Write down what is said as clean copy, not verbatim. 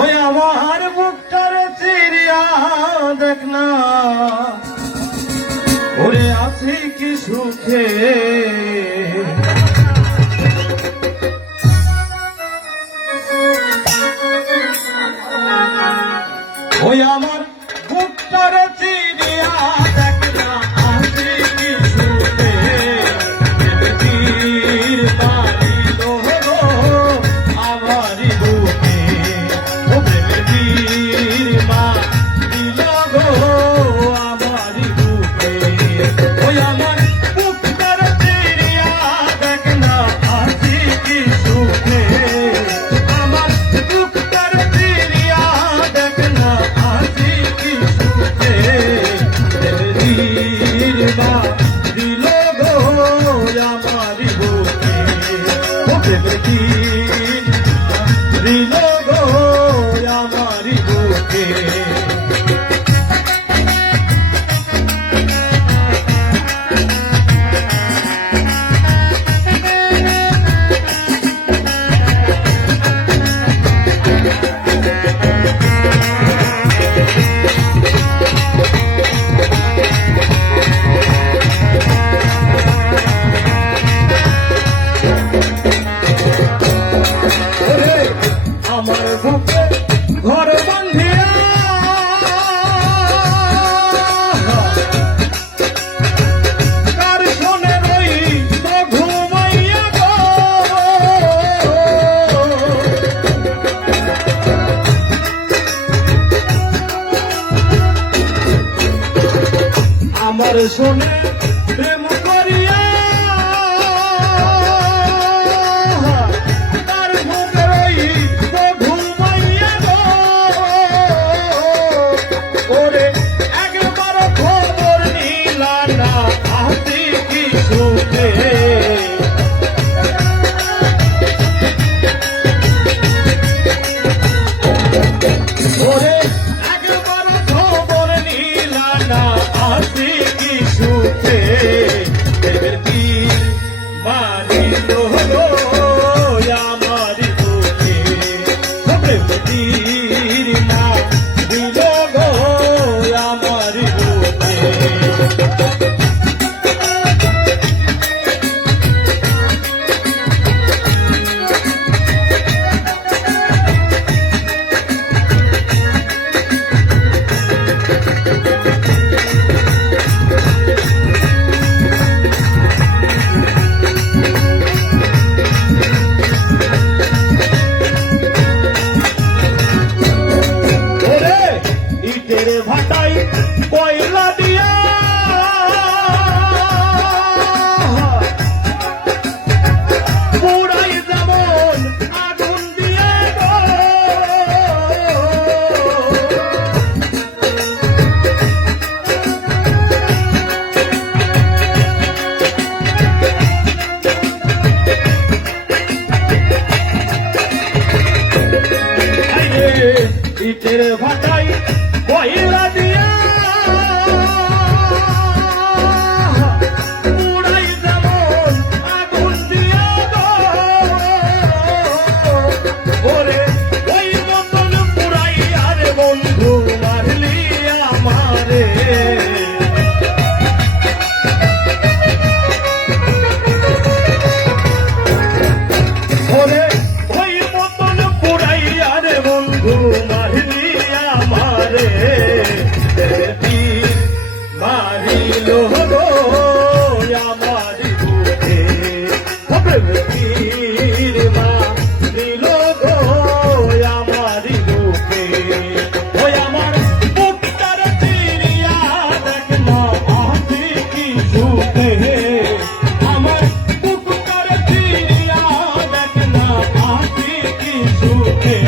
ওই আমার বুকটার চিড়িয়া দেখ না, ওরে আছি কি সুখে। ওই আমার বুকটার চিড়িয়া দেখ না, আছি কি সুখে। তীর মারিল গো আমারি বুকে, ও তীর মারিল গো আমারি বুকে। ওই আমার বুকটার চিড়িয়া দেখ না, আছি কি সুখে। আমার বুকটার চিড়িয়া দেখ না, আছি কি সুখে। তীর মারিল গো আমারি বুকে, ও তীর মারিল গো আমারি বুকে। আমার বুকে ঘর বান্ধিয়া কার শোনে রই তো ঘুমাইয়া গো। আমার শোনে প্রেম করিয়া ওরে একবার খবর নিলা না, আছি কি সুখে। তীর মারিল গো আমারি বুকে, তীর মারিল গো আমারি বুকে। ইটের ভাটাই কয়লা দিয়া পুরাই যেমন আগুন দিয়ে গো। ইটের ভাটাই কয়লা দিয়া পুরাই যেমন আগুন দিয়া গো। ওরে ওই মতন পুরাই আর বন্ধু মারলি আমারে। ওরে ওই মতন পুরাই আর বন্ধু মারলি আমারে। তীর মারিল গো আমারি বুকে, তীর মারিল গো আমারি বুকে। ওই আমার বুকটার চিড়িয়া দেখ না, আছি কি সুখে। আমার বুকটার চিড়িয়া দেখ না, আছি কি সুখে।